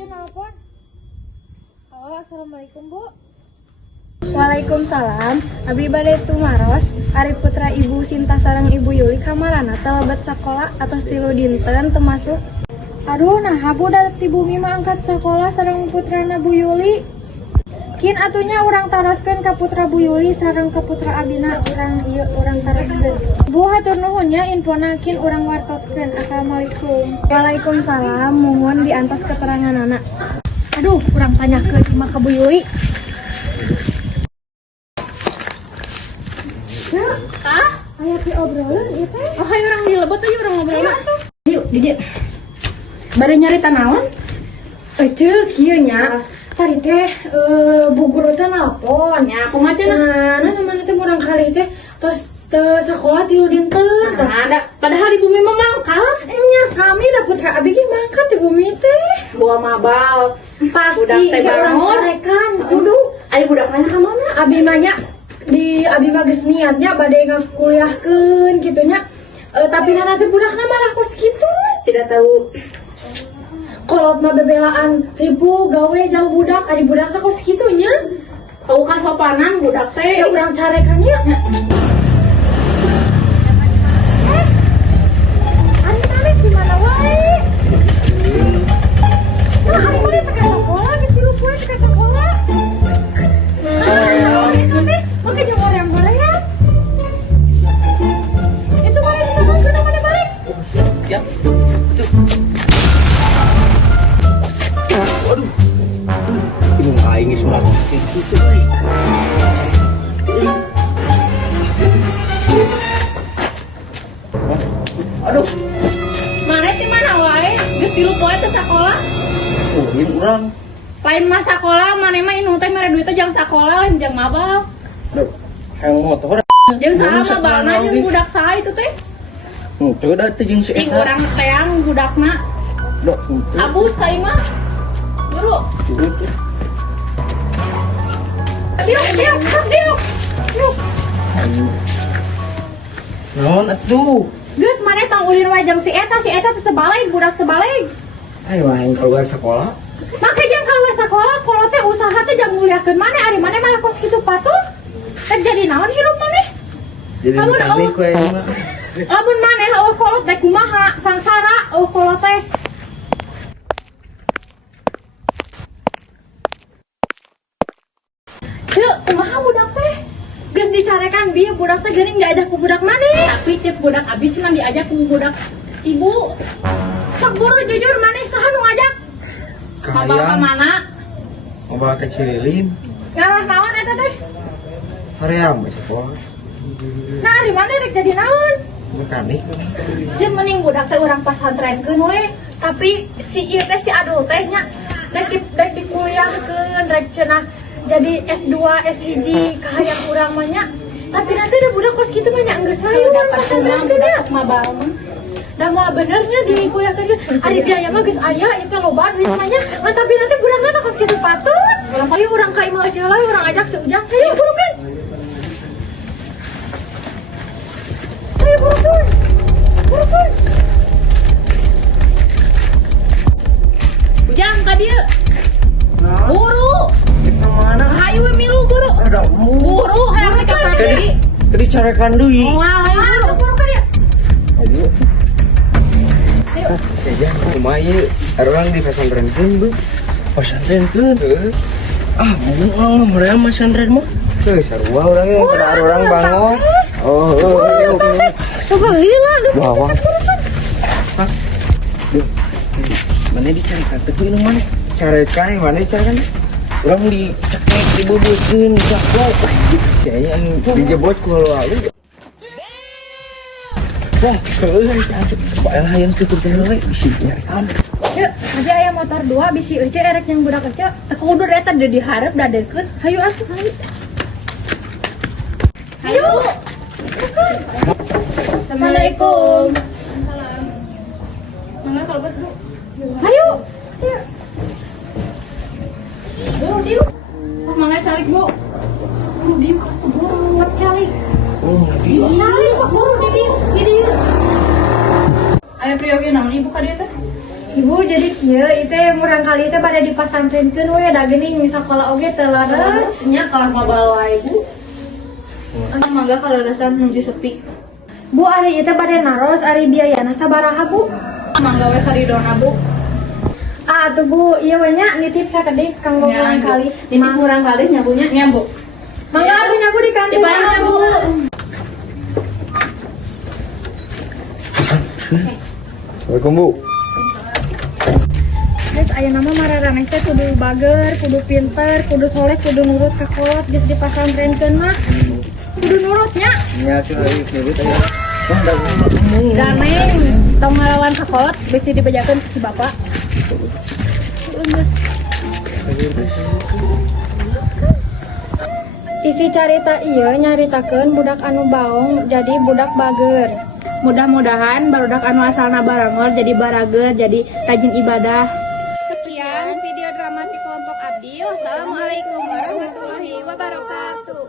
Oke, nelpon. Halo, assalamualaikum Bu. Waalaikumsalam. Abdi bade tumaros Ari putra Ibu Sinta sareng Ibu Yuli kamarana telebet sakola atos tilu dinten termasuk. Aduh, nah Bu dari Ibu Mima angkat sekolah sareng putrana Bu Yuli. Kin atunya urang taroskeun ka putra Bu Yuli sareng ka putra Abina urang taroskeun. Bu hatur nuhunnya infona kin urang wartoskeun. Assalamualaikum. Waalaikumsalam. Mohon diantos keterangan anak. Aduh, urang tanyakeun imah ka Bu Yuli. Aya ti obrolan ieu teh. Oh, hayu urang dilebet aja urang ngobrol. Yuk, di dieu. Bade nyarita naon? Ece kieu nya. Tadi teh Bu guru teh nelpon. Ya, kumaha cenah? Cenah namanya teh urang kali teh tos sakola tilu dinten. Nah, ada padahal di bumi memangkat. Nya sami da putra abi ge mangkat di bumi teh. Buah mabal. Pasti Budak teh ge urang bangun. sarekan. Kudu Aya budak nanya ka mana? abi mah nya di abi mah geus niatnya bade ngakuliahkeun kitu nya. Tapi nanti budakna malah kos kitu. Tidak tahu. Kolot mah bebelaan ribu gawe jang budak, ari budakna kos kitu nya. Tahu kasopanan budak teh. Ya urang carekan nya. Ari tadi gimana wae? Nah, ari mah teh ka sekolah, geus tilu poe teh ka sekolah. Oke, jeung orang bareng. Itu bareng kita mau ke mana bareng? Ya, itu. Waduh, ini aing geus mah. Itu euy. Aduh, Mana ti mana wae? Geus tilu poe teh sakola. ini urang. Lain mah sakola, mana mah inung teh mere duitnya jang sakola lain jang mabal. Duh, hayang motor. Jeung saha mabalna jeung budak saha itu teh? Teu da teh jeung si Cing eta. urang teang budakna. Duh, Abus saing mah. Guru. Diuk. Naon atuh? Geus maneh tong ulin wae jeung si eta teh balik budak teh balik. Ayo aing keluar sekolah. Make jang keluar sekolah kalau teh usaha teh jang nguliahkeun maneh ari maneh malah kos kitu patuh. Teh jadi naon hirup maneh? Jadi Kamu udah mekanik we mah. Lamun maneh kolot teh kumaha sangsara kolot teh. Ceu, kumaha budak teh? Geus dicarekan bieu budak teh geuning diajak ku budak maneh. Tapi cek budak abi cuma diajak ku budak ibu. Sok buru jujur maneh saha nu ngajak? Mabal ka mana? Mobil ke Cililin. Ngarah naon eta teh? Hoream we sekolah. Nah, di mana rek jadi naon? Mekanik. Jeung mending budak teh urang pasantrenkeun we, tapi si ieu teh si adul teh nya rek dikuliahkeun rek cenah jadi S2, S1 kahayang urang mah nya. Tapi nanti ada budak kos kitu mah nya geus wae urang Dapat cuma pasantrenkeun budak nya. sok mabal mah. Da moal benernya dikuliahkeun ari biaya mah geus aya itu loba duit mah nya. Tapi nanti budakna kos kitu patut. Ayo urang ka imah aja lah urang ajak seujang. Ayo burukeun. Ayo burukeun. Burukeun. Ujang ka dieu. Buru. Kita mana? Hayu we milu buru. Ada mu. Buru hayang teh ka Pedri. Jadi carekan deui. Moal hayu buru. Sok burukeun ya. Ayo. Aja, kumaha ieu? Urang di pesantrenkeun beuh. Pesantrenkeun? Heeh. Ah, moal hoream pesantren mah. Teu sarua urang yang pada urang bangun. Oh, ayo. Coba lila lu. Wah. Hah? Duh. Mana dicarekan teh ku inung mana? Carekan mana dicarekan? Urang dicekek dibubutkeun dicaklok. Kayaknya dijebot ku lalu. Wah, keueun bae yang tutup we bisi nyarekan. Cek, aja aya motor 2 bisi euce erek yang budak euce. Teu kudu eta di dihareup da deukeut. Hayu atuh, hayu. Hayu. Assalamualaikum. Mangga kalau bu. Hayu. Buru diu. Sok mangga calik bu. Buru dieu buru sok cali. Oh, di. Cali sok buru di dieu. Ayo priyogi naon ibu ka dieu teh? Ibu jadi kieu itu murang kali teh pada dipasantrenkeun we da geuning sakola oge teu leres. Nya kalau mau bawa ibu. Mangga kalau resan menuju sepi. Bu ari ieu teh bade naros ari biayana sabaraha Bu? Mangga we saridona bu. Ah atuh Bu, ieu we nya nitip sakedik kanggo murang kali. Ini kurang kali nyabunya nyambuk. Mangga atuh nya Bu di kantin. Dipanggil bu. Assalamualaikum Bu. Geus aya nama mararaneh teh kudu bager, kudu pinter, kudu soleh, kudu nurut ka kolot geus dipasantrenkeun mah. Kudu nurutnya. Ya tuh nurut aja. Ngomong. Ganeng, tong ngalawan ka kolot bisi dibejakeun si bapak. Isi carita ieu nyaritakeun budak anu baong jadi budak bager. Mudah-mudahan barudak anu asalna barangor jadi barager, jadi rajin ibadah. Sekian video dramatik kelompok abdi. Wassalamualaikum warahmatullahi wabarakatuh.